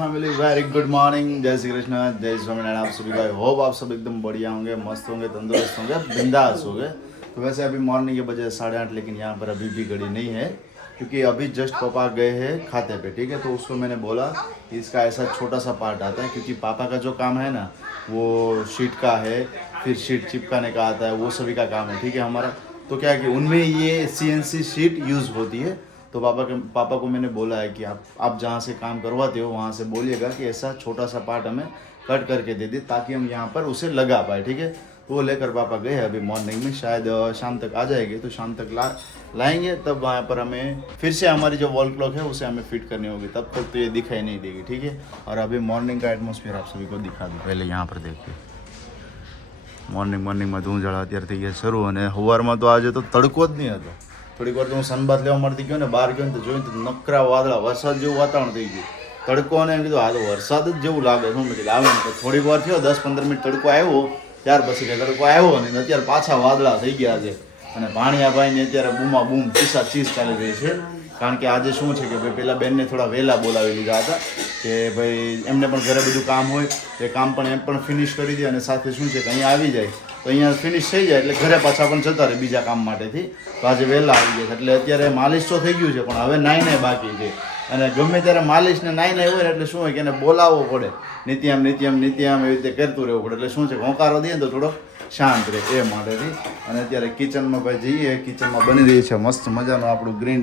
Family very good morning, जय श्री कृष्ण, जय स्वामीनारायण। आप सभी का होप आप सब एकदम बढ़िया होंगे, मस्त होंगे, तंदुरुस्त होंगे, बिंदास होंगे। तो वैसे अभी मॉर्निंग के बजे 8:30, लेकिन यहाँ पर अभी भी घड़ी नहीं है क्योंकि अभी जस्ट पापा गए हैं खाते पे। ठीक है, तो उसको मैंने बोला कि इसका ऐसा छोटा सा पार्ट आता है क्योंकि पापा का जो काम है ना वो शीट का है, फिर शीट चिपकाने का आता है, वो सभी का काम है। ठीक है हमारा, तो क्या है कि उनमें ये CNC शीट यूज़ होती है। तो पापा को मैंने बोला है कि आप जहाँ से काम करवाते हो वहाँ से बोलिएगा कि ऐसा छोटा सा पार्ट हमें कट करके दे दे ताकि हम यहाँ पर उसे लगा पाए। ठीक है, तो वो लेकर पापा गए हैं अभी मॉर्निंग में, शायद शाम तक आ जाएंगे। तो शाम तक लाएंगे, तब वहाँ पर हमें फिर से हमारी जो वॉल क्लॉक है उसे हमें फिट करनी होगी, तब तक तो ये दिखाई नहीं देगी। ठीक है, और अभी मॉर्निंग का एटमोसफियर आप सभी को दिखा दूँ। पहले यहाँ पर देखिए, મોર્નિંગ માં ધૂંઝાળા અત્યારે થઈ ગયા શરૂ, અને સવારમાં તો આજે તો તડકો જ નહીં હતો। થોડીક વાર તો હું સનબાથ લેવા મળતી ગયો ને, બહાર ગયો ને તો જોયું તો નકરા વાદળા, વરસાદ જેવું વાતાવરણ થઈ ગયું। તડકો ને એમ કીધું આ તો વરસાદ જ જેવું લાગે છે। હું કીધું આવે ને તો થોડીક વાર થયો, 10-15 મિનિટ તડકો આવ્યો, ત્યાર પછી કંઈ તડકો આવ્યો નહીં, અત્યારે પાછા વાદળા થઈ ગયા છે। અને ભાણિયાભાઈને અત્યારે બૂમા બૂમ ચીસ ચાલી રહી છે, કારણ કે આજે શું છે કે ભાઈ પેલા બેનને થોડા વહેલા બોલાવી લીધા હતા કે ભાઈ એમને પણ ઘરે બધું કામ હોય, એ કામ પણ એમ પણ ફિનિશ કરી દે, અને સાથે શું છે કે અહીંયા આવી જાય તો અહીંયા ફિનિશ થઈ જાય એટલે ઘરે પાછા પણ જતા રહે બીજા કામ માટેથી। તો આજે વહેલા આવી ગયા એટલે અત્યારે માલિશ તો થઈ ગયું છે, પણ હવે નાઈને બાકી છે। અને ગમે ત્યારે માલિશ ને નાઈને હોય ને એટલે શું હોય કે એને બોલાવવો પડે, નિત્યામ એવી રીતે કરતું રહેવું પડે। એટલે શું છે કે હોંકારો દઈએ તો થોડો શાંત રહે એ માટેથી। અને અત્યારે કિચનમાં ભાઈ જઈએ, કિચનમાં બની રહી છે મસ્ત મજાનું આપણું green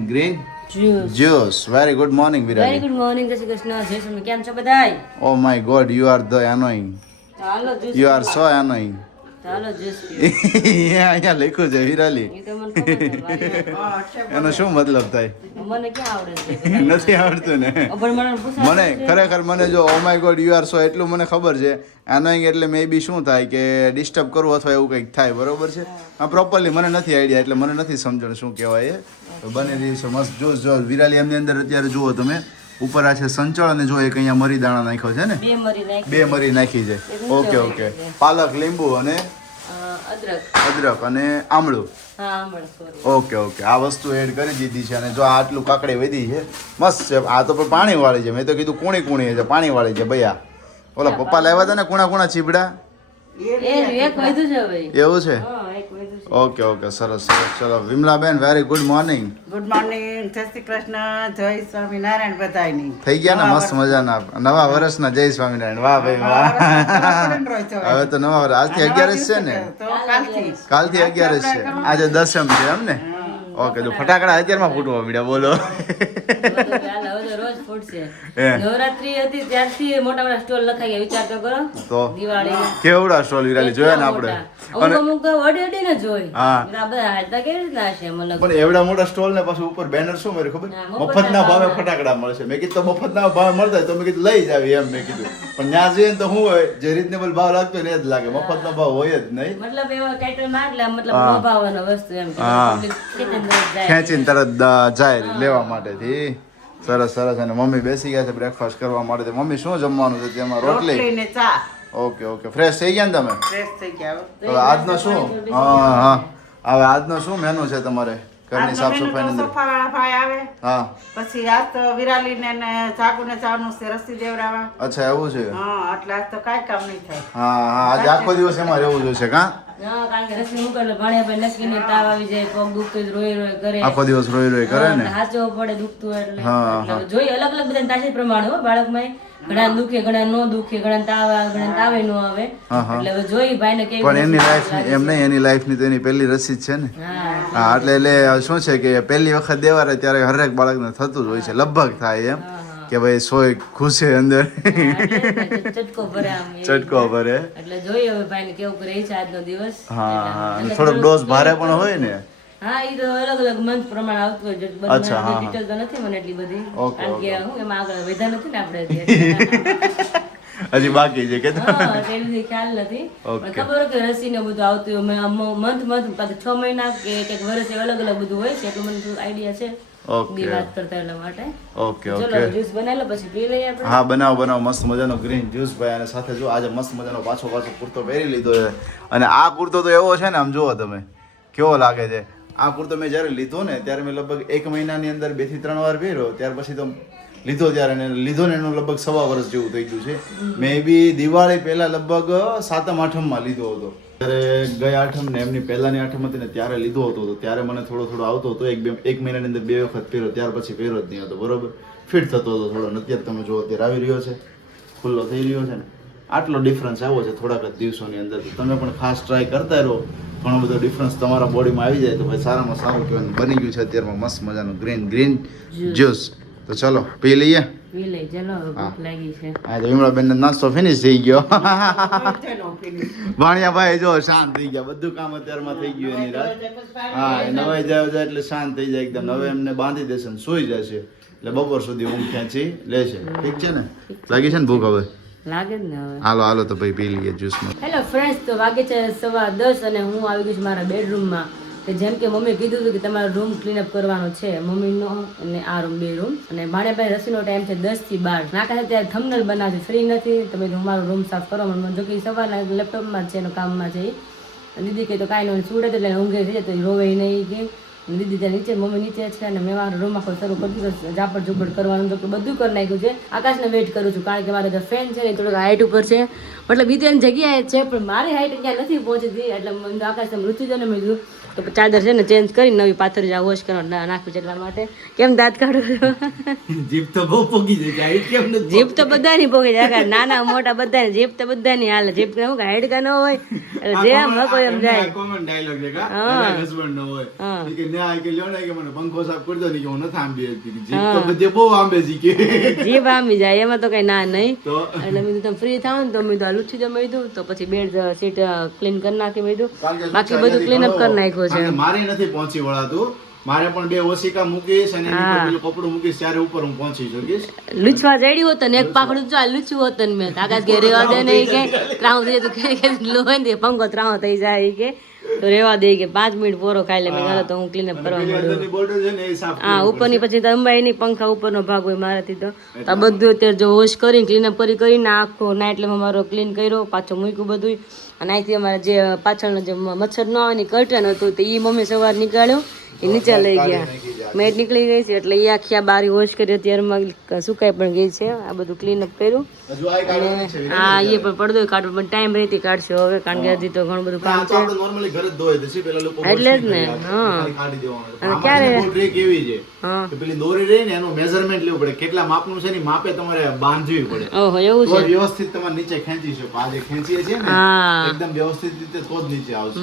juice. Very good morning Viraj. Very good morning, જય શ્રી કૃષ્ણ, જય સ્વામી, કેમ છો બધાય? Oh my god, you are the annoying, ચાલો juice, you are so annoying. ચાલો જ્યુસ પીઓ। અહીંયા લખ્યું છે વિરાલી, એ તો મને ખબર છે, એનો શું મતલબ થાય? મને ક્યાં આવડે છે? નથી આવડતું ને અભણ મને પૂછા મને, ખરેખર મને જો ઓ માય ગોડ યુ આર સો એટલું મને ખબર છે। એનોઇંગ એટલે મે બી શું થાય કે ડિસ્ટર્બ કરવું અથવા એવું કંઈક થાય, બરોબર છે? આ પ્રોપરલી મને નથી આઈડિયા, એટલે મને નથી સમજણ શું કહેવાય એ। તો બની રહી છે મસ્ત જ્યુસ। જો વિરાલી એમની અંદર અત્યારે જુઓ તમે, ઉપર આ છે સંચળ, અને જો એક અહીંયા મરી દાણા નાખ્યો છે ને, બે મરી નાખી છે। ઓકે, પાલક, લીંબુ અને અદરક અને આમળું। હા, આમળું, સોરી। ઓકે, આ વસ્તુ એડ કરી દીધી છે। અને જો આ આટલું કાકડી વધી છે, મસ્ત છે। આ તો પણ પાણી વાળી છે, મેં તો કીધું કુણી છે, પાણી વાળી છે ભૈયા। ઓલા પપ્પા લાવ્યા હતા ને કુણા ચીબડા, એક વધુ છે ભાઈ, એવું છે? હા, એક વધુ છે। ઓકે, સરસ। ચલો Vimlaben, very good morning. Good morning, જય શ્રી કૃષ્ણ, જય સ્વામિનારાયણ બધાયની। થઈ ગયા ને મસ્ત મજાના નવા વર્ષના જય સ્વામિનારાયણ। વાહ ભાઈ વાહ, હવે તો નવા વર્ષ, આજથી 11 છે ને? તો કાલથી 11 છે, આજે 10મ છે એમ ને? ઓકે, તો ફટાકડા અત્યારમાં ફૂટવા મળ્યા, બોલો। હવે તો રોજ ફૂટશે। નવરાત્રી હતી ત્યારથી મોટા સ્ટોલ લખાઈ ગયા, વિચાર તો કરો। તો દિવાળી કેવડા સ્ટોલ વિરાલી જોયા ને આપણે? અમુક અડી ને જોઈ, હા, આ બધા હાલતા કેવી રીતના હશે મને? પણ એવડા મોટા સ્ટોલ ને પાછું ઉપર બેનર શું માર્યું ખબર? મફતના ભાવે ફટાકડા મળશે। મેં કીધું તો મફતના ભાવે મળતા હોય તો મેં કીધું લઈ જ આવી એમ મેં કીધું, પણ ત્યાં જઈએ ને તો શું હોય, જે રીઝનેબલ ભાવ લાગતો ને એ જ લાગે, મફતનો ભાવ હોય જ નહીં। મતલબ એવો ટાઇટલ માં એટલે મતલબ નો ભાવનો વસ્તુ એમ કે public ખેંચીને તરત જાય લેવા માટેથી। સરસ। અને મમ્મી બેસી ગયા છે બ્રેકફાસ્ટ કરવા માટે। મમ્મી શું જમવાનું છે? તેમાં રોટલી રોટલી ને ચા। ઓકે, ફ્રેશ થઈ ગયા ને તમે? ફ્રેશ થઈ ગયા હવે। હવે આજનો શું, હા, હવે આજનો શું મેનુ છે તમારે ઘરની સાફ આજનો સફાઈ મેનુ તો અંદર? સફાવાળા ભાઈ આવે, હા, પછી આજ તો વિરાલીને ને જાગુને ચાનું છે રસી દેવડાવવા। અચ્છા એવું છે? હા, એટલે આજ તો કાંઈ કામ નહીં થાય। હા, આજે આખો દિવસ એમાં રહેવું જોઈશે કાં? ના, કારણ કે રસી મૂકેલો ભાણિયાભાઈ નસકીને તાવ આવી જાય, પગ દુખતો રોય કરે, આખો દિવસ રોઈ કરે ને? હાચવો પડે દુખતું એટલે। હા, એટલે જોઈ અલગ બધાને તાશે પ્રમાણે હો, બાળકમાં ઘણા દુખે, ઘણા નો દુખે, ઘણા તાવ આવે, ઘણા તાવે નો આવે, એટલે હવે જોઈ ભાઈને કેવી પણ એની લાઈફ એમ નહીં, એની લાઈફ ની તો એની પહેલી રસી જ છે ને। હા, એટલે શું છે કે પહેલી વખત દેવારે ત્યારે હરેક બાળકને થતું જ હોય છે, લગભગ થાય એમ કે ભાઈ સોય ખુશે અંદર, ચટકો ભરે આમ, ચટકો ભરે। એટલે જોઈએ હવે ભાઈને કેવું કરે છે આજનો દિવસ। હા, અને થોડોક ડોઝ ભારે પણ હોય ને? હા, એ તો અલગ મંથ પ્રમાણે આવતું હોય, બધી ડિટેલ તો નથી મને એટલી બધી, કારણ કે હું એમાં આગળ વધ્યા નથી ને આપણે હજી બાકી છે કે? હા, તેની ખ્યાલ નથી, પણ ખબર કે રસી ને બધું આવતું હોય મંથ પાછું 6 મહિના કે એક વર્ષે અલગ બધું હોય છે, એટલું મને થોડું આઈડિયા છે। વાત કરતા એટલા માટે ઓકે, ચલો જ્યુસ બનાવી લો પછી પી લઈએ આપણે। હા, બનાવો મસ્ત મજાનો ગ્રીન જ્યુસ ભાઈ। અને સાથે જો આજે મસ્ત મજાનો પાછો કુર્તો પહેરી લીધો છે, અને આ કુર્તો તો એવો છે ને, આમ જુઓ તમે કેવો લાગે છે। આ કુર્તો મેં જ્યારે લીધો ને ત્યારે મેં લગભગ 1 મહિનાની અંદર 2 થી 3 વાર પહેર્યો, ત્યાર પછી તો લીધો ત્યારે અને લીધો ને એનું લગભગ 1.5 વર્ષ જેવું થઈ ગયું છે. મે બી દિવાળી પહેલા લગભગ 7મ 8મમાં લીધો હતો. ત્યારે ગયા 8મ ને એમની પહેલાની 8મ હતી ને ત્યારે લીધો હતો. તો ત્યારે મને થોડો આવતો હતો, એક મહિનાની અંદર 2 વખત પહેર્યો, ત્યાર પછી પહેર્યો જ નહીં હતો. બરોબર, ફિટ થતો હતો થોડો. અત્યારે તમે જો અત્યારે આવી રહ્યો છે, ખુલ્લો થઈ રહ્યો છે ને, આટલો ડિફરન્સ આવ્યો છે થોડાક જ દિવસોની અંદર. તમે પણ ખાસ ટ્રાય કરતા રહો, ઘણો બધો ડિફરન્સ તમારા બોડીમાં આવી જાય તો ભાઈ સારામાં સારું કહેવાય. બની ગયું છે અત્યારમાં મસ્ત મજાનું ગ્રીન જ્યુસ. તો ચલો પી લઈએ. પી લઈ, ચલો ભૂખ લાગી છે. હા તો વિમળાબેન નાસ્તો ફિનિશ થઈ ગયો. ભાણિયાભાઈ જો શાંત થઈ ગયા, બધું કામ અત્યારમાં થઈ ગયું એની રાત. હા એ નવાઈ જાય એટલે શાંત થઈ જાય એકદમ. હવે એમને બાંધી દેશે ને સૂઈ જશે, એટલે બપોર સુધી ઊંઘ ખેંચી લેશે. ઠીક છે ને? લાગી છે ને ભૂખ હવે? લાગે જ ને હવે. હાલો તો ભાઈ પી લઈએ જ્યુસમાં. હેલો ફ્રેન્ડ્સ, તો વાગે છે 10:15 અને હું આવી ગઈ છું મારા બેડરૂમમાં. કે જેમ કે મમ્મી કીધું હતું કે તમારો રૂમ ક્લીનઅપ કરવાનો છે, મમ્મીનો અને આ રૂમ 2 રૂમ. અને ભાણેભાઈ રસીનો ટાઈમ છે 10 થી 12. નાકા ત્યારે થંબનેલ બનાવશે, ફ્રી નથી, તમે મારો રૂમ સાફ કરો. મને જો કે સવારના લેપટોપમાં છે એનો કામમાં છે. દીદી કે તો કાંઈ નહીં, સુડે એટલે ઊંઘે છે તો રોવે નહીં કે. દીદી ત્યાં નીચે, મમ્મી નીચે છે અને મેં મારો રૂમ આખો શરૂ કરી દીધો ઝાપડ ઝુપડ કરવાનું. તો કે બધું કરી નાખ્યું છે. આકાશને વેઇટ કરું છું કારણ કે મારો જે ફેન છે ને થોડોક હાઈટ ઉપર છે, મતલબ બીજી એની જગ્યાએ છે પણ મારી હાઈટ ક્યાં નથી પહોંચતી. એટલે મને આકાશ મૃત્યુ છે ને મેં કીધું તો ચાદર છે ને ચેન્જ કરી નવી પાથરી જા વોશ કરવા નાખ્યું છે. એટલા માટે કેમ દાંત કાઢો છો? જીભ તો બહુ પોગી જાય, હાઈટ કેમ નથી? જીભ તો બધાની પોગી જાય, નાના મોટા બધાની જીભ તો બધાની હાલે. જીભ કે હું હાઈટ કા ન હોય એટલે જેમ હકો એમ જાય. કોમન ડાયલોગ છે કા હસબન્ડ નો હોય કે ને આ કે લ્યો ને કે મને પંખો સાફ કરી દો ને કે હું નથી આંબી હતી. જીભ તો બધે બહુ આંબે છે કે જીભ આંબી જાય, એમાં તો કઈ ના નહીં. એટલે મેં તમે ફ્રી થાવ ને તો મેં તો લૂછી દો મેં તો પછી બેડ સીટ ક્લીન કરી નાખી મેં બાકી બધું ક્લીનઅપ કરી નાખ્યું છે. મારે નથી પહોંચી વળાતું, મારે પણ 2 ઓશિકા મૂકીશ અને એની પર પેલું કપડું મૂકીશ ત્યારે ઉપર હું પહોંચી શકીશ. લૂછવા જડ્યું હોત ને એક પાખડું ચાલ લૂછવું હોત ને મેં આકાશ કે રેવા દે નહીં કે ત્રાવ થઈ તો કે લોહી દે પંખો ત્રાવ થઈ જાય કે તો રેવા દે કે 5 મિનિટ પોરો ખાઈ લે. મેં ચાલો તો હું ક્લીનઅપ કરવા મળું. હા ઉપરની પછી તો અંબાઈ નહીં, પંખા ઉપરનો ભાગ હોય મારાથી તો આ બધું અત્યારે જો વોશ કરીને ક્લીનઅપ કરીને આખો નાઇટ લેમ્પ અમારો ક્લીન કર્યો, પાછો મૂક્યું બધું. અને અહીંથી અમારે જે પાછળનો જે મચ્છર ન આવે ની કર્ટન હતું તો એ મમ્મી સવાર નીકાળ્યો, એ નીચે લઈ ગયા, મેટ નીકળી ગઈ છે એટલે એ આખી આ બારી વોશ કરી અત્યારમાં સુકાઈ પણ ગઈ છે. આ બધું ક્લીનઅપ કર્યું અને હા એ પણ પડદો કાઢવો પણ ટાઈમ રહેતી કાઢશે હવે કારણ કે હજી તો ઘણું બધું કામ છે એટલે જ ને. હા અને ક્યારે કે પેલી દોરી રહી ને એનું મેઝરમેન્ટ લેવું પડે, કેટલા માપનું છે ને માપે તમારે બાંધવી પડે. ઓહો એવું છે, વ્યવસ્થિત તમારે નીચે ખેંચી શકો. આજે ખેંચીએ છીએ ને એકદમ વ્યવસ્થિત રીતે તો જ નીચે આવશે.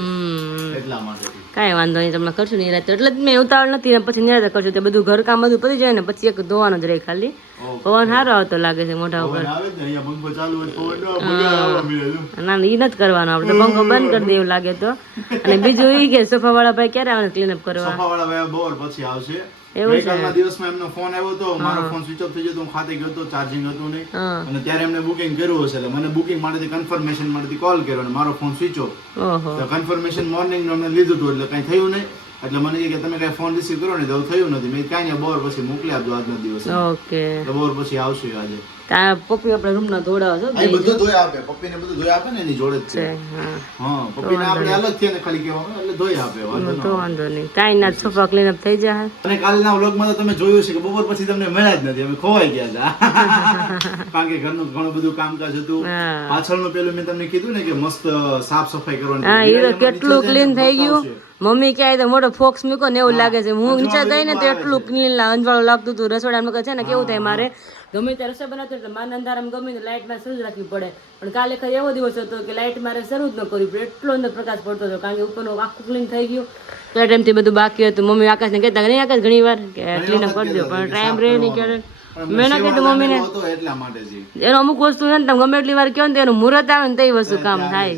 એટલા માટે કાંઈ વાંધો નહીં, તમને કરશું નહીં રાતે. એટલે જ મેં ઉતાવળ નથી પછી નિરાતે કરશું. તે બધું ઘરકામ બધું પતી જાય ને પછી એક ધોવાનું જ રહે ખાલી. પવન સારો આવતો લાગે છે મોઢા ઉપર. ના એ નથી કરવાનો, આપણે પંખો બંધ કરી દે એવું લાગે તો. અને બીજું એ કે સોફા વાળા ભાઈ ક્યારે આવે ક્લીનઅપ કરવા? સોફા વાળા ભાઈ બપોર પછી આવશે. ગઈકાલના દિવસમાં એમનો ફોન આવ્યો હતો, મારો ફોન સ્વિચ ઓફ થઈ ગયો, હું ખાતે ગયો હતો, ચાર્જિંગ હતું નહીં અને ત્યારે એમને બુકિંગ કર્યું હશે એટલે મને બુકિંગ માટેથી કન્ફર્મેશન માટેથી કોલ કર્યો અને મારો ફોન સ્વિચ ઓફ. તો કન્ફર્મેશન મોર્નિંગ અમને લીધું હતું એટલે કઈ થયું નહીં. એટલે મને કે તમે કઈ ફોન રિસીવ કરો ને તો થયું નથી. મેં કાંઈ બપોર પછી મોકલી આપજો આજના દિવસે. ઓકે બપોર પછી આવશે આજે. પપ્પી આપણે રૂમ ના ધોડાવો છો બધું ધોઈ આપે, પપ્પીને બધું ધોઈ આપે ને એની જોડે જ છે. હા પપ્પીને આપણે અલગ છે ને ખાલી કહેવાનું એટલે ધોઈ આપે. તો વાંધો નહીં, કાંઈ ના સોફા ક્લીનઅપ થઈ જાય. અને કાલના વ્લોગમાં તો તમે જોયું છે કે બપોર પછી તમને મળ્યા જ નથી, અમે ખોવાઈ ગયા હતા કારણ કે ઘરનું ઘણું બધું કામકાજ હતું. પાછળનું પેલું મેં તમને કીધું ને કે મસ્ત સાફ સફાઈ કરવાની. હા એ તો કેટલું ક્લીન થઈ ગયું. મમ્મી ક્યાંય તો મોટો ફોક્સ મૂકો ને એવું લાગે છે. હું નીચે ગઈ ને તો એટલું ક્લીન અંજવાળું લાગતું હતું. રસોડામાં છે ને કેવું થાય મારે ગમે ત્યાં રસોઈ બનાવતો એટલે મારા અંધારામાં ગમે તો લાઇટમાં શરૂ જ રાખવી પડે. પણ કાલે ખરી એવો દિવસ હતો કે લાઇટ મારે શરૂ જ ન કરવી પડે, એટલો અંદર પ્રકાશ પડતો હતો કારણ કે ઉપરનું આખું ક્લીન થઈ ગયું. તો એ ટાઈમથી બધું બાકી હતું. મમ્મી આકાશને કહેતા કે નહીં આકાશ ઘણી વાર કે ક્લીનઅપ કરી દો પણ ટાઈમ રહે નહીં ક્યારે. મેં ના કીધું મમ્મીને એનો અમુક વસ્તુ છે ને તમે ગમે એટલી વાર કહો ને એનું મુહૂર્ત આવે ને તે વસ્તુ કામ થાય.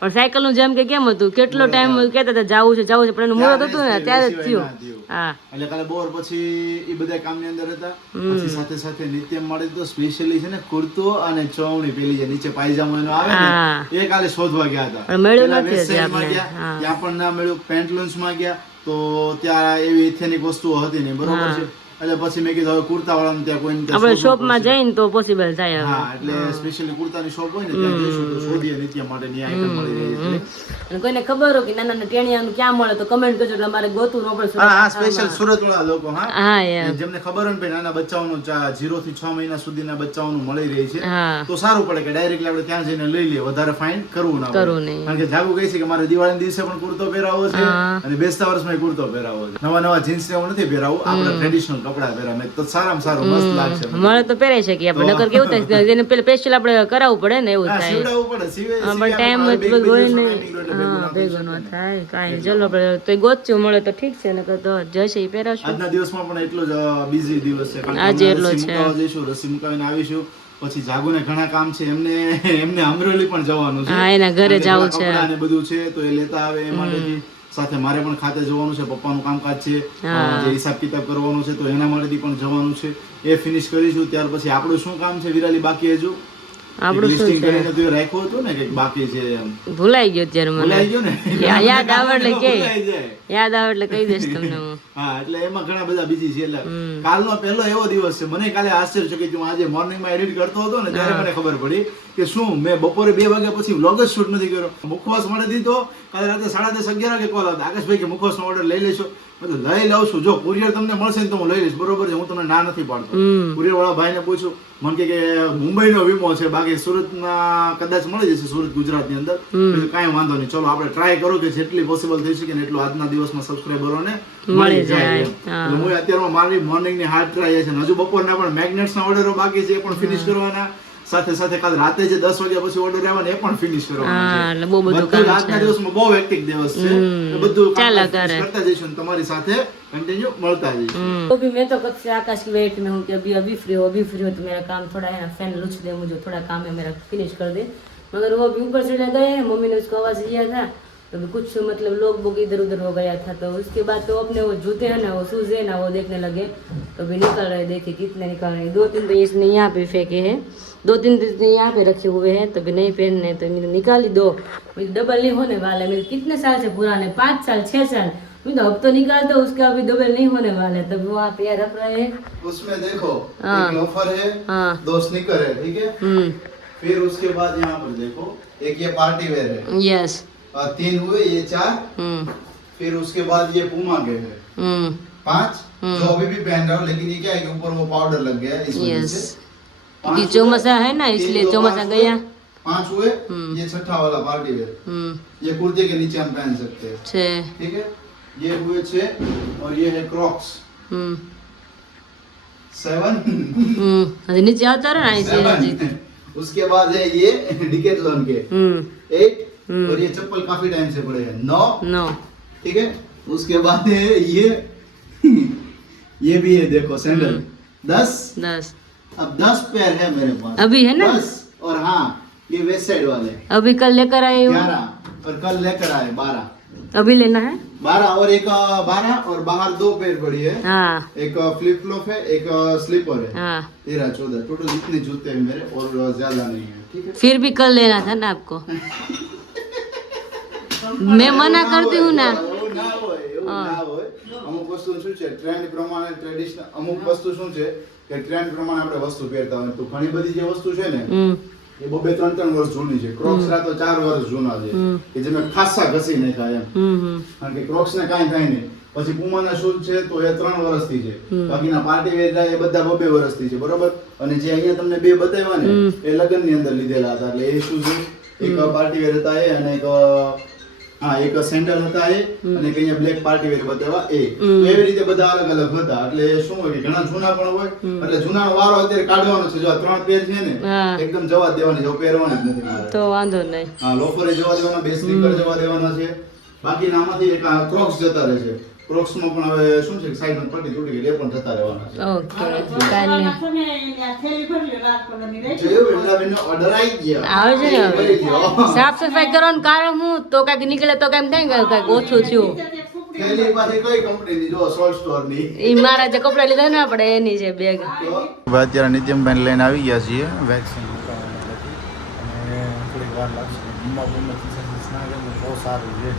પણ સાયકલ નું જેમ કે કેમ હતું કેટલો ટાઈમ કહેતા હતા જવું છે પણ એનું મુહૂર્ત હતું ને ત્યારે જ થયું. હા એટલે કાલે બોર પછી એ બધા કામની અંદર હતા. પછી સાથે સાથે નિત્ય મળે તો સ્પેશિયલી છે ને કુર્તો અને ચૌણી પેલી જે નીચે પાયજામો એનો આવે ને એ કાલે શોધવા ગયા હતા. પણ મળ્યું નથી ત્યાં પણ ના મળ્યું. પેન્ટલુન્સ માં ગયા તો ત્યાં એવી ઇથેનિક વસ્તુઓ હતી નહીં બરોબર છે. એટલે પછી મેં કીધું હવે કુર્તા વાળાને ત્યાં કોઈને ત્યાં આપણે શોધવું શોપમાં પડશે. જઈને તો પોસિબલ થાય હવે હા એટલે સ્પેશિયલી કુર્તાની શોપ હોય ને ત્યાં જઈશું તો શોધીએ નિત્ય માટેની આઈટમ મળી રહી છે. અને કોઈને ખબર હોય કે નાના નાના ટેણિયાનું ક્યાં મળે તો કમેન્ટ કરજો એટલે અમારે ગોતું ન પડે. હા હા સ્પેશિયલ સુરત વાળા લોકો હા હા યાર જેમને ખબર હોય ને ભાઈ નાના બચ્ચાઓનું 0 થી 6 મહિના સુધીના બચ્ચાઓનું મળી રહી છે હા તો સારું પડે કે ડાયરેક્ટલી આપણે ત્યાં જઈને લઈ લઈએ, વધારે ફાઇન કરવું ના કરવું પડે. નહીં. કારણ કે જાગુ કહે છે કે મારે દિવાળીના દિવસે પણ કુર્તો પહેરાવો છે અને બેસતા વર્ષમાં કુર્તો પહેરાવો છે. નવા નવા જીન્સ ને એવું નથી પહેરાવું, આપણે ટ્રેડિશનલ કપડા પહેરાવે તો સારામાં સારું મસ્ત લાગશે. મળે તો પહેરાઈ શકીએ આપણે, નકર કેવું થાય એને પેલા સ્પેશિયલ આપણે કરાવવું પડે ને એવું હા થાય. સીવડાવવું પડે પણ ટાઈમ એટલો હોય ને હા ભેગો ન થાય કાંઈ. ચલો આપણે તો ગોચ્યું મળે તો ઠીક છે, નકર તો જશે એ પહેરાશું. આજના દિવસમાં પણ એટલો જ બીઝી દિવસ છે કારણ આજે કે એટલો રસી છે. મુકાવા જઈશું, રસી મુકાવીને આવીશું, પછી જાગુને ઘણા કામ છે, એમને અમરેલી પણ જવાનું છે. હા, એના ઘરે અને જાવું પેલા કપડાં ને બધું છે તો એ લેતા આવે એ માટેથી. સાથે મારે પણ ખાતે જવાનું છે, પપ્પાનું કામકાજ છે, જે હિસાબ કિતાબ કરવાનો છે તો એના માટેથી પણ જવાનું છે. એ ફિનિશ કરીશું ત્યાર પછી આપણું શું કામ છે વિરાલી બાકી હજુ આપણું શું લિસ્ટિંગ છે કરીને તો એ રાખ્યું હતું ને કે બાકી છે એમ. ભૂલાઈ ગયો અત્યારે મને. ભૂલાઈ ગયું ને યાદ આવે એટલે કે ભૂલાઈ જાય. યાદ આવે એટલે કહી દઈશ તમને હું. હા એટલે એમાં ઘણા બધા બીજી છે. એટલે કાલનો પહેલો એવો દિવસ છે, મને કાલે આશ્ચર્ય છે કે હું આજે મોર્નિંગમાં એડિટ કરતો હતો ને ત્યારે મને ખબર પડી કે શું મેં બપોરે 2 વાગ્યા પછી વ્લોગ જ શૂટ નથી કર્યો. મુખવાસ મળે દીધો, કાલે રાતે 10:30 11 વાગે કોલ આવતા, આકાશભાઈ કે મુખવાસનો ઓર્ડર લઈ લેશો. મતલબ લઈ લઉં છું, જો કુરિયર તમને મળશે ને તો હું લઈ લઈશ, બરોબર છે, હું તમને ના નથી પાડતો. કુરિયર વાળા ભાઈને પૂછું, મને કે મુંબઈનો વીમો છે, બાકી સુરતના કદાચ મળી જશે, સુરત ગુજરાતની અંદર. કાંઈ વાંધો નહીં, ચલો આપણે ટ્રાય કરો કે જેટલી પોસિબલ થઈ શકે ને એટલું આજના દિવસમાં સબસ્ક્રાઈબરોને મળી જાય એમ. એટલે હું અત્યારે મારી મોર્નિંગની હાર્ડ ટ્રાય છે, હજુ બપોરના પણ મેગ્નેટ્સના ઓર્ડરો બાકી છે, એ પણ ફિનિશ કરવાના. સાથે સાથે કાલ રાતે જે 10 વાગ્યા પછી ઓર્ડર આવ્યા ને એ પણ ફિનિશ કરવાના એટલે બહુ બધું છે. આજના દિવસમાં બહુ હેક્ટિક દિવસ છે, એટલે બધું કામ કરતા જઈશું, તમારી સાથે कंटिन्यू મળતા જઈશું. तो भी मैं तो कब से आकाश की वेट में हूँ कि अभी फ्री हो तो मेरा काम थोड़ा है ना, फैन लुच दे मुझे, थोड़ा काम है मेरा, फिनिश कर दे. मगर वो अभी ऊपर चले गए हैं, मम्मी ने उसको आवाज़ दिया था तो अभी कुछ मतलब लोग बुक इधर उधर हो गया था, तो उसके बाद तो अपने वो जूते हैं ना, वो शूज़ है ना, वो देखने लगे तो अभी निकल रहे, देखिए कितने निकल रहे हैं. 2-3 तो इसने यहाँ पे फेंके हैं, 2-3 तो यहाँ पे रखे हुए हैं, तो अभी नहीं पहनने तो मैंने निकाली दो. डबल नहीं होने वाला है, मेरे कितने साल से पुराने, 5 साल 6 साल, तो अब तो निकाल दो, उसके अभी डबल नहीं होने वाले, तब वहाँ पे रख रहे हैं. उसमें देखो एक लोफर है, हाँ 2 स्नीकर है, ठीक है. फिर उसके बाद यहाँ पर देखो एक ये पार्टी वेयर है, यस. और 3 हुए, ये 4. फिर उसके बाद ये पूमा के है 5, जो अभी भी पहन रहा हूँ, लेकिन ये क्या है कि ऊपर वो पाउडर लग गया है इस वजह यस. से. ये चौमासा है ना, इसलिए चौमासा गया. 5 हुए, ये 6ठा वाला पार्टी वेयर, ये कुर्ते के नीचे हम पहन सकते हैं, 6. ठीक है. ये हुए 6 और ये है क्रॉक्स 7. अरे नीचे आता रहा ना इसलिए 7. उसके बाद है ये डिकेथलॉन के 8 और ये चप्पल काफी टाइम से पड़े हैं 9, 9. ठीक है. उसके बाद है ये भी है, देखो सैंडल 10. 10 अब 10 पेयर है मेरे पास अभी है ना. 10. और हाँ ये वेस्ट साइड वाले अभी कल लेकर आए हो, 11 और कल लेकर आए 12. अभी लेना है. 12 और एक 12 और बाहर 2 पेयर पड़ी है, हाँ एक फ्लिप फ्लॉप है, एक स्लीपर है. हाँ 13 14 टोटल इतने जूते हैं मेरे, और ज्यादा नहीं है, ठीक है. फिर भी कल लेना था ना आपको. मैं मना करती हूँ ना. એવું ના હોય, એવું ના હોય. અમુક વસ્તુ શું છે ટ્રેન્ડ પ્રમાણે, ટ્રેડિશનલ અમુક વસ્તુ શું છે કે ટ્રેન્ડ પ્રમાણે આપણે વસ્તુ પહેરતા હોય, તો ઘણી બધી જે વસ્તુ છે ને એ 2-3 વર્ષ જૂની છે. ક્રોક્સ ના તો 4 વર્ષ જૂના છે, કે જે મેં ખાસા ઘસી નાખ્યા એમ. કારણ કે ક્રોક્સ ને કાંઈ થાય નહીં. પછી પુમાના શૂઝ છે તો એ 3 વર્ષથી છે, બાકીના પાર્ટી વેર એ બધા 2 વર્ષથી છે, બરોબર. અને જે અહીંયા તમને 2 બતાવ્યા ને એ લગ્નની અંદર લીધેલા હતા, એટલે એ શૂઝ એક પાર્ટી વેર હતા એ, અને એક સેન્ડલ હતા એ, અને એક અહીંયા બ્લેક પાર્ટી વેર બતાવ્યા એ. તો એવી રીતે બધા અલગ અલગ હતા. એટલે શું હોય કે ઘણા જૂના પણ હોય, એટલે જૂનાનો વારો અત્યારે કાઢવાનો છે. જો આ 3 પેર છે ને એકદમ જવા દેવાની છે, પહેરવાની જ નથી મારે. तो वांधो नहीं. હા લોફરે જવા દેવાના, 2 સ્નીકર જવા દેવાના છે. બાકીના આમાંથી એક ક્રોક્સ જતા રહેશે. ક્રોક્સમાં પણ હવે શું છે સાઈડમાં પટ્ટી તૂટી ગઈ, એ પણ જતા રહેવાના છે. ओके કાલ ને થેલી ભરી લાલ કલરની રહી. જોયું વૃંદાબેનનો ઓર્ડર આવી ગયો. આવે છે ને હવે. આવી ગયો. સાફ સફાઈ કરવાનું કારણ હું તો કાંઈક નીકળે તો કાંઈક થાય ને કાંઈક ઓછું થયું. થેલી પાછી કઈ કંપનીની? જો સોલ્ટ સ્ટોરની. એ મારા જે કપડા લીધા ને આપણે એની છે બેગ. અત્યારે નિત્યમભાઈ લઈને આવી ગયા છીએ વેક્સિન અને થોડીક વાર લાગશે. બહુ સારું છે,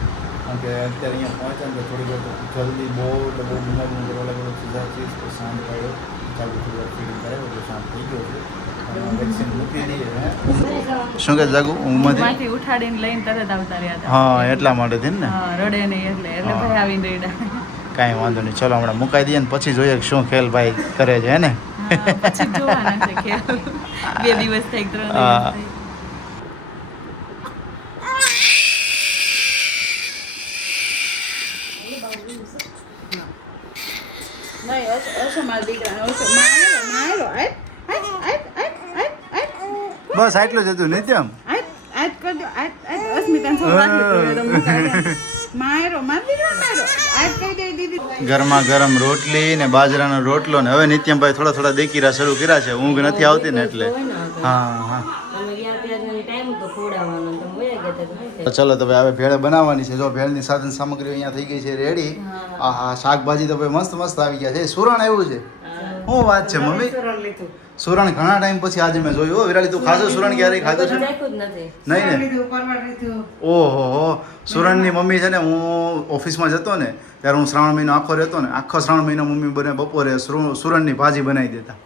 કારણ કે અત્યારે અહીંયા પહોંચ્યા ને થોડીક વાર જલ્દી બહુ બીમારી સુધારથી શાંત પડ્યો ચાલુ થોડી વાર ફીડિંગ કરાવ્યો એટલે શાંત થઈ ગયો છે વેક્સિન મૂકી દઈએ શું કે જાગું ઊંઘમાંથી ઉઠાડીને લઈને તરત આવતા રહ્યા હતા હા એટલા માટે થઈને ને હા રડે નહીં એટલે ભાઈ આવીને રેડા કાંઈ વાંધો નહીં ચલો હમણાં મુકાઈ દઈએ ને પછી જોઈએ કે શું ખેલ ભાઈ કરે છે હે ને પછી જોવાના છે ખેલ 2 દિવસ થઈ 3 દિવસ હા. થઈ નહીં ઓછો મારા દીકરાને ઓછો મારો બસ આટલું જ હતું નિત્યમ આજ કરજો આજ અસ્મિતાને છોકરા મારો માર દીકરો આજ કહી દે દીદી ગરમા ગરમ રોટલી ને બાજરાનો રોટલો ને હવે નિત્યમભાઈ થોડા થોડા દેકીરા શરૂ કર્યા છે ઊંઘ નથી આવતી ને એટલે હા હા તો ચલો તો ભાઈ હવે ભેળ બનાવવાની છે જો ભેળની સાધન સામગ્રી અહીંયા થઈ ગઈ છે રેડી આ હા શાકભાજી તો ભાઈ મસ્ત મસ્ત આવી ગયા છે સુરણ આવ્યું છે શું વાત છે મમ્મી સુરણ ઘણા ટાઈમ પછી આજે મેં જોયું હો વિરાલી તું ખાધું સુરણ ક્યારેય ખાધું છે નહીં ને ઓહો હો સુરણની મમ્મી છે ને હું ઓફિસમાં જતો ને ત્યારે હું શ્રાવણ મહિનો આખો રહેતો ને આખો શ્રાવણ મહિનો મમ્મી બને બપોરે સુરણની ભાજી બનાવી દેતા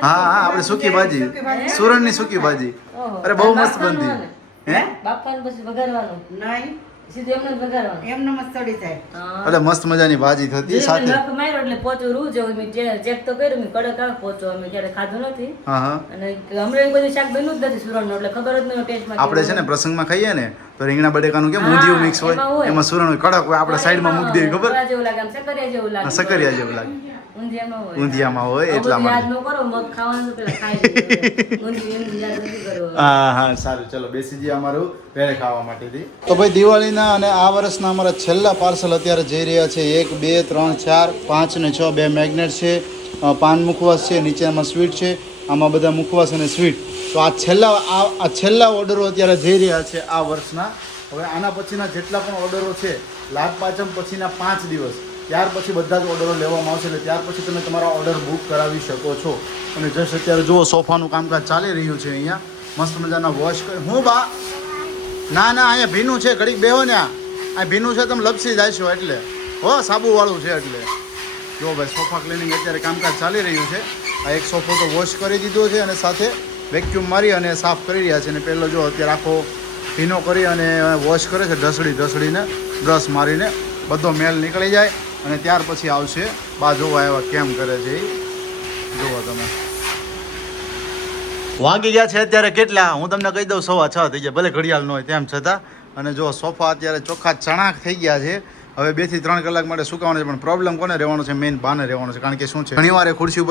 હા હા આપણે સૂકી ભાજી સુરણની સૂકી ભાજી અરે બહુ મસ્ત બનતી હે બાપાને પછી વઘારવાનું નહીં સીધું એમને જ વઘારવાનું એમને મસ્ત ચડી જાય એટલે મસ્ત મજાની ભાજી થતી સાથે લપ માર્યો એટલે પોચું રૂ જેવું મેં ચેક તો કર્યું મેં કડક આવે પોચો અમે ક્યારે ખાધું નથી હા હા અને હમણાં બધું શાક બન્યું જ નથી સુરણનું એટલે ખબર જ નહીં ટેસ્ટમાં આપણે છે ને પ્રસંગમાં ખાઈએ ને તો રીંગણા બટેકાનું કેમ ઊંધિયું મિક્સ હોય એમાં સુરણ હોય કડક હોય આપણે સાઈડમાં મૂકી દેવી ખબર જેવું લાગે આમ સકરિયા જેવું લાગે સકરિયા જેવું લાગે ઊંધિયામાં હોય ઊંધિયામાં હોય એટલા યાદ માટે ન કરો મગ ખાવાનું તો પેલા ખાઈ લીધું. ઊંધિયું યાદ નથી કરવું હા હા સારું ચલો બેસી જઈએ અમારું ભેળ ખાવા માટેથી તો ભાઈ દિવાળીના અને આ વર્ષના અમારા છેલ્લા પાર્સલ અત્યારે જઈ રહ્યા છે 1 2 3 4 5 ને 6 2 મેગ્નેટ છે પાન મુખવાસ છે નીચેમાં સ્વીટ છે આમાં બધા મુખવાસ અને સ્વીટ તો આ છેલ્લા ઓર્ડરો અત્યારે જઈ રહ્યા છે આ વર્ષના હવે આના પછીના જેટલા પણ ઓર્ડરો છે લાભ પાંચમ પછીના 5 દિવસ ત્યાર પછી બધા જ ઓર્ડરો લેવામાં આવશે એટલે ત્યાર પછી તમે તમારા ઓર્ડર બુક કરાવી શકો છો અને જસ્ટ અત્યારે જુઓ સોફાનું કામકાજ ચાલી રહ્યું છે અહીંયા મસ્ત મજાના વોશ કરી હું બા ના ના અહીંયા ભીનું છે ઘડીક બેહો ને આ ભીનું છે તમે લપસી જાશો એટલે હો સાબુવાળું છે એટલે જો ભાઈ સોફા ક્લિનિંગ અત્યારે કામકાજ ચાલી રહ્યું છે આ એક સોફો તો વોશ કરી દીધો છે અને સાથે વેક્યુમ મારી અને સાફ કરી રહ્યા છે અને પહેલો જો અત્યારે આખો ભીનો કરી અને વોશ કરે છે ઢસડીને બ્રશ મારીને બધો મેલ નીકળી જાય અને ત્યાર પછી આવશે બા જોવા એવા કેમ કરે છે એ જુઓ તમે વાગી ગયા છે અત્યારે કેટલા હું તમને કહી દઉં 6:15 થઈ ગયા ભલે ઘડિયાળ ન હોય તેમ છતાં અને જો સોફા અત્યારે ચોખ્ખા ચણાક થઈ ગયા છે હવે 2 થી 3 કલાક માટે સુકાવાનો છે પણ પ્રોબ્લેમ કોને રહેવાનો છે મેઇન બાને રહેવાનો છે કારણ કે શું છે ઘણીવાર એ ખુરશી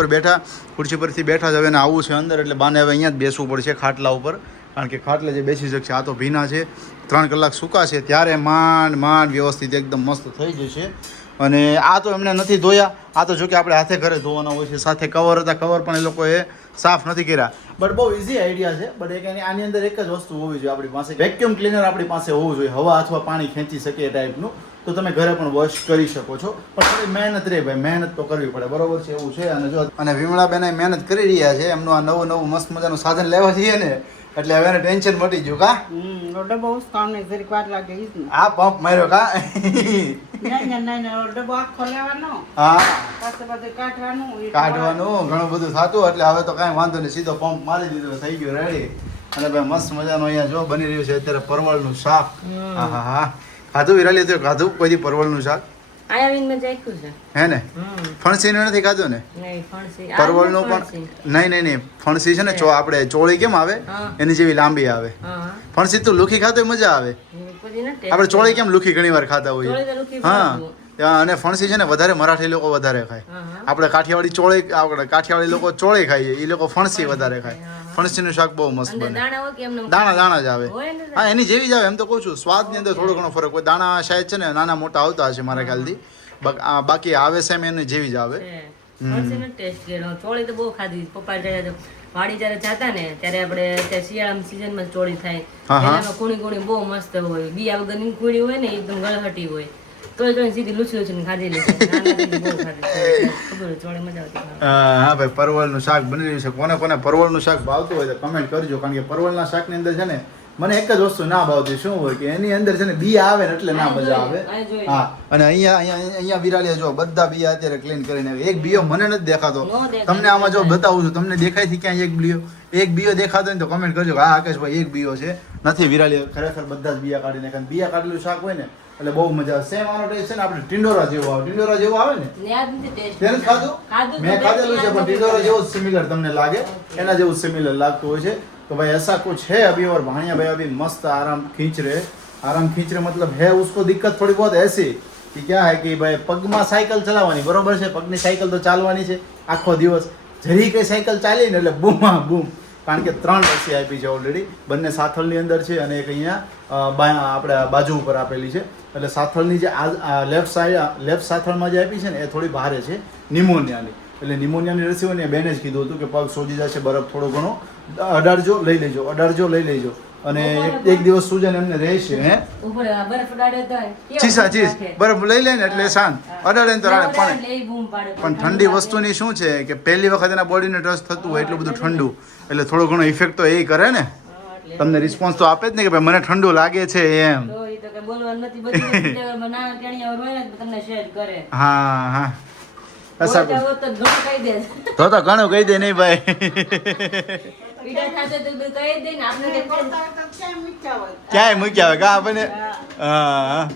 પરથી બેઠા જ હવે એને આવવું છે અંદર એટલે બાને હવે અહીંયા જ બેસવું પડશે ખાટલા ઉપર કારણ કે ખાટલે જે બેસી શકશે આ તો ભીના છે 3 કલાક સુકાશે ત્યારે માંડ વ્યવસ્થિત એકદમ મસ્ત થઈ જશે અને આ તો એમને નથી ધોયા આ તો જો કે આપણે હાથે ઘરે ધોવાના હોય છે સાથે કવર હતા કવર પણ એ લોકોએ સાફ નથી કર્યા બટ બહુ ઇઝી આઈડિયા છે બટ એક આની અંદર એક જ વસ્તુ હોવી જોઈએ આપણી પાસે વેક્યુમ ક્લીનર આપણી પાસે હોવું જોઈએ હવા અથવા પાણી ખેંચી શકે એ ટાઈપનું તો તમે ઘરે પણ વોશ કરી શકો છો પણ થોડી મહેનત રહે ભાઈ મહેનત તો કરવી પડે બરોબર છે એવું છે અને જો અને વિમળાબેન મહેનત કરી રહ્યા છે એમનું આ નવું મસ્ત મજાનું સાધન લેવા જઈએ ને એટલે હવે એને ટેન્શન મટી ગયું કા ડબ્બો ઉસકાવ ને જરીક વાર લાગે ઈ જ ને આ પંપ માર્યો કા નહીં ડબ્બો આખો લેવાનો હા પાસે બધું કાઢવાનું ઘણું બધું થતું એટલે હવે તો કાંઈ વાંધો નહીં સીધો પંપ મારી દીધો થઈ ગયો રેડી અને ભાઈ મસ્ત મજાનું અહીંયા જો બની રહ્યું છે અત્યારે પરવળનું શાક હા હા હા ખાધું વિરાલી તો ખાધું કોઈ પરવળનું શાક આયાવીન મેં ચાખ્યું છે હે ને ફણસીનું નથી ખાધું ને નહીં ફણસી પરવળનું પણ નહીં ફણસી છે ને આપણે ચોળી કેમ આવે એની જેવી લાંબી આવે ફણસી તું લુખી ખાતો મજા આવે આપણે ચોળી કેમ લુખી ઘણી વાર ખાતા હોઈએ હા અને ફણસી છે ને વધારે મરાઠી લોકો વધારે ખાય આપણે કાઠિયાવાડી લોકો ચોળી ખાઈએ એ લોકો ફણસી વધારે ખાય ફણસીનું શાક બહુ મસ્ત બને દાણા જ આવે હા એની જેવી જ આવે એમ તો કહું છું સ્વાદની અંદર થોડો ઘણો ફરક હોય દાણા શાયદ છે ને નાના મોટા આવતા હશે મારા ખ્યાલથી બાકી આવે સેમ એની જેવી જ આવે ચોળી તો બહુ ખાધી પપ્પા વાડી જયારે જતા ને ત્યારે આપણે શિયાળામાં સીઝનમાં ચોળી થાય કુણી બહુ મસ્ત હોય બીયા વગરની કુણી હોય ને એકદમ ગળહટી હોય તો સીધી લૂછી ખાધી હા ભાઈ પરવળનું શાક બની રહ્યું છે કોને પરવળનું શાક ભાવતું હોય તો કમેન્ટ કરજો કારણ કે પરવળના શાકની અંદર છે ને મને એક જ વસ્તુ ના ભાવતી શું હોય કે એની અંદર છે ને બી આવે ને એટલે ના મજા આવે હા અને અહીંયા વિરાલિયા જો બધા બી અત્યારે ક્લીન કરીને આવે. એક બીયો મને નથી દેખાતો તમને આમાં જો બતાવું છું તમને દેખાય છે ક્યાંય એક બીયો દેખાતો હોય ને તો કમેન્ટ કરજો કે હા આકેશભાઈ એક બીયો છે નથી વિરાલિયા ખરેખર બધા જ બિયા કાઢી નાખે બિયા કાઢેલું શાક હોય ને એટલે બહુ મજા આવે સેમ આનો ટેસ્ટ છે ને આપણે ટિંડોરા જેવો આવે ને તેને ખાધું મેં ખાધેલું છે પણ ટિંડોરા જેવો સિમિલર તમને લાગે એના જેવું સિમિલર લાગતું હોય છે तो भाई ऐसा कुछ है अभी और भाणिया भाई अभी मस्त आराम खींच रहे मतलब है उसको दिक्कत थोड़ी बहुत ऐसी कि क्या है कि भाई पगમાં સાયકલ ચલાવવાની બરોબર છે પગની સાયકલ તો ચાલવાની છે આખો દિવસ જરી કઈ સાયકલ ચાલી ને એટલે બૂમા બૂમ કારણ કે 3 રસી આપી છે ઓલરેડી બંને સાથળની અંદર છે અને એક અહીંયા આપણે બાજુ ઉપર આપેલી છે એટલે સાથળની જે લેફ્ટ સાથળમાં જે આપી છે ને એ થોડી ભારે છે નિમોનિયાની એટલે નિમોનિયાની રસી હોય ને બેને જ કીધું હતું કે પગ સોજી જશે બરફ થોડો ઘણો અડાડજો લઈ લેજો અને એક દિવસ સુજન એમને રહેશે હે ચીસ બરફ લઈ લે ને એટલે શાંત અડાડે ને તો રાડે પણ ઠંડી વસ્તુની શું છે કે પહેલી વખત એના બોડીને ટચ થતું હોય એટલું બધું ઠંડુ એટલે થોડો ઘણો ઇફેક્ટ તો એ કરે ને તમને રિસ્પોન્સ તો આપે જ ને કે ભાઈ મને ઠંડુ લાગે છે એમ હા તો ઘણું કહી દે નહીં ભાઈ ક્યાંય મૂક્યા આવે કા આપણને હા